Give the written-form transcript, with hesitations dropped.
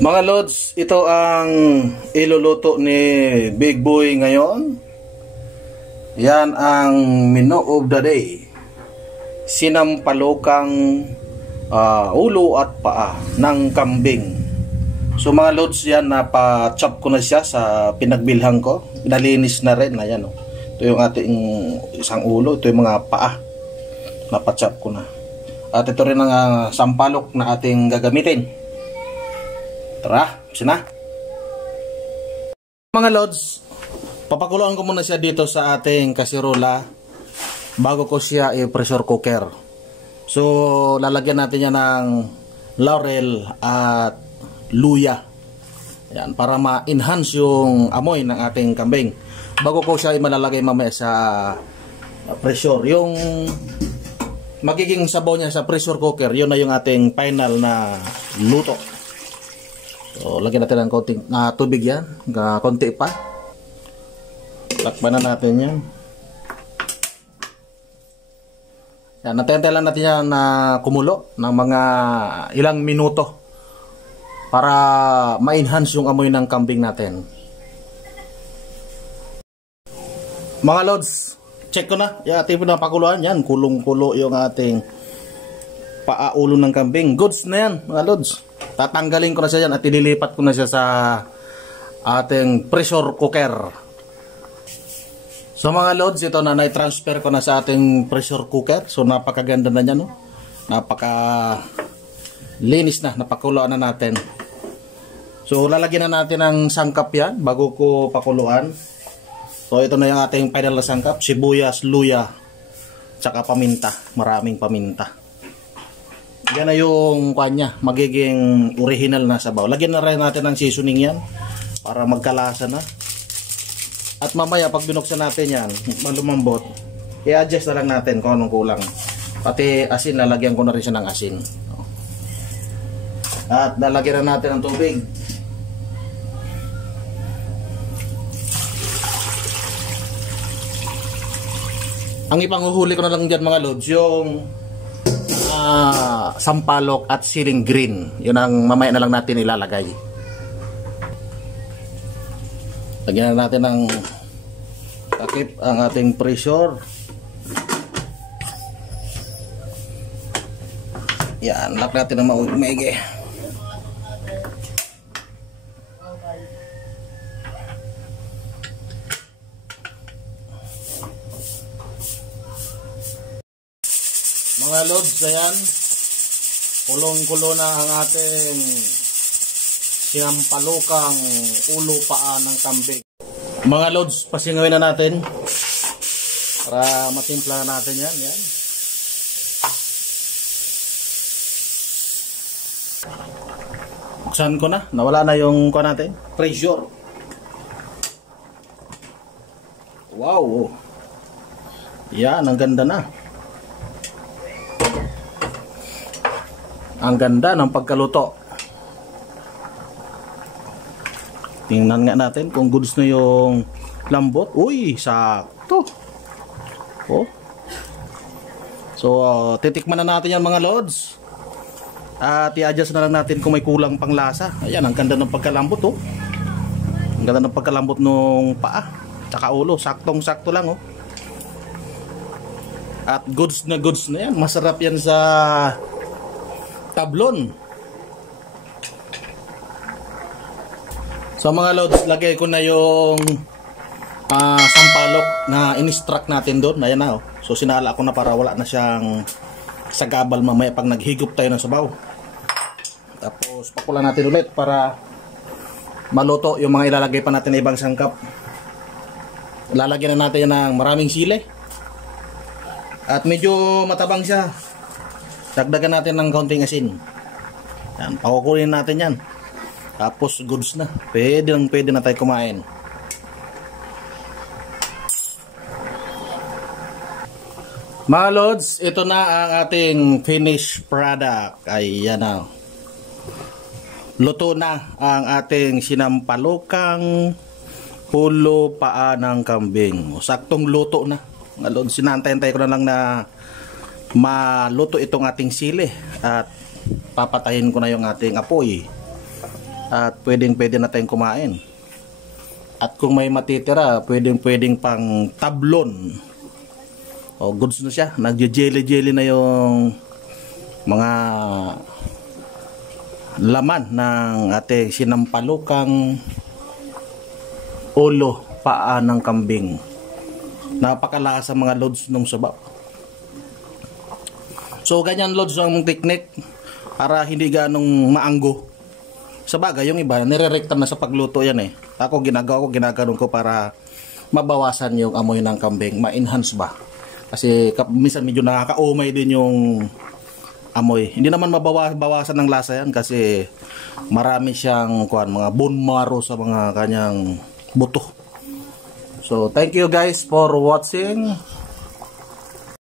Mga Lods, ito ang iluluto ni Big Boy ngayon. Yan ang menu of the day. Sinampalukang ulo at paa ng kambing. So mga Lods, yan, napa-chop ko na siya sa pinagbilhan ko. Nalinis na rin. Ayan, oh. Ito yung ating isang ulo. Ito yung mga paa. Napa-chop ko na. At ito rin ang sampalok na ating gagamitin. Tara, kasi na. Mga Lods, papakuluan ko muna siya dito sa ating kasirola bago ko siya i-pressure cooker. So, lalagyan natin yan ng laurel at luya. Yan, para ma-enhance yung amoy ng ating kambing. Bago ko siya malalagay mamaya sa pressure. Yung magiging sabaw niya sa pressure cooker, yun na yung ating final na luto. So, lagyan natin ng konting tubig yan. Konti pa. Lakban na natin yan. Yan, natentay lang natin yan na kumulo ng mga ilang minuto para ma-enhance yung amoy ng kambing natin. Mga Lods, check ko na. Yan, ating pinapakuluan yan. Kulong-kulo yung ating paa-ulo ng kambing. Goods na yan, mga Lods. Tatanggalin ko na siya yan at ililipat ko na siya sa ating pressure cooker. So mga Lods, ito na na-transfer ko na sa ating pressure cooker. So napakaganda na niya, no? Napaka linis na, napakuluan na natin. So lalagyan na natin ng sangkap yan bago ko pakuluan. So ito na yung ating final na sangkap. Sibuyas, luya, tsaka paminta. Maraming paminta. Yan na yung kanya, magiging original na sabaw. Lagyan na rin natin ng seasoning yan para magkalasa na. At mamaya pag binuksan natin yan, malumambot, i-adjust na lang natin kung anong kulang. Pati asin, lalagyan ko na rin siya ng asin. At lalagyan na natin ng tubig. Ang ipanghuhuli ko na lang dyan mga Lods, yung sampalok at siling green. Yun ang mamaya na lang natin ilalagay. Lagyan na natin ng takip ang ating pressure. Yan, lock natin ng maigi. Mga Lods, ayan, kulong-kulo na ang ating sinampalukang ulo paa ng kambing. Mga Lods, pasingawin na natin para matimpla na natin yan. Yan. Buksan ko na, nawala na yung kuha natin, pressure. Wow, yan, ang ganda na. Ang ganda ng pagkaluto. Tingnan nga natin kung goods na yung lambot. Uy, sakto. Oh. So, titikman na natin yan mga Lods. At i-adjust na lang natin kung may kulang pang lasa. Ayan, ang ganda ng pagkalambot, oh. Ang ganda ng pagkalambot ng paa. Tsaka ulo, saktong-sakto lang, oh. At goods na yan. Masarap yan sa tablon. So mga Lods, lagay ko na yung sampalok na in-extract natin doon. Ayan na, oh. So sinala ko na para wala na siyang sagabal mamaya pag naghigop tayo ng sabaw. Tapos pakulan natin ulit para maluto yung mga ilalagay pa natin na ibang sangkap. Lalagyan na natin yan ng maraming sili. At medyo matabang siya. Dagdagan natin ng kaunting asin. Yan, pakukunin natin yan. Tapos goods na. Pwede na tayo kumain. Mga Lods, ito na ang ating finished product. Ayan na. Luto na ang ating sinampalukang ulo paa ng kambing. Saktong luto na. Mga Lods, sinantay-antay ko na lang na maluto itong ating sili at papatayin ko na yung ating apoy At pwede na tayong kumain. At kung may matitira, pwedeng pang tablon. O goods na siya. Nagje-jelly na yung mga laman ng ating sinampalukang ulo, paa ng kambing. Napakalakas sa mga loads ng sabaw. So ganyan loads ng technique para hindi ganong maanggo. Sa bagay, yung iba, nire-rectam na sa pagluto yan eh. Ako ginagawa ko para mabawasan yung amoy ng kambing, ma-enhance ba. Kasi minsan medyo nakakaumay din yung amoy. Hindi naman mabawasan ng lasa yan kasi marami siyang mga bone marrow sa mga kanyang buto. So, thank you guys for watching.